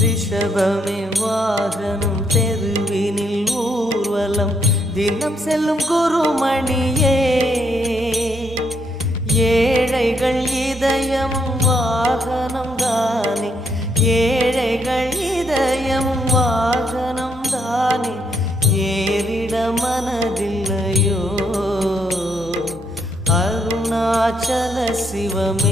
ரிஷபமே வாகனம் தெருவினில் ஊர்வலம் தினம் செல்லும் குருமணியே ஏழைகள் இதயமும் வாகனம் தானே ஏழைகள் இதயமும் வாகனம் தானே ஏறிட மனதில்லையோ அருணாச்சல சிவமே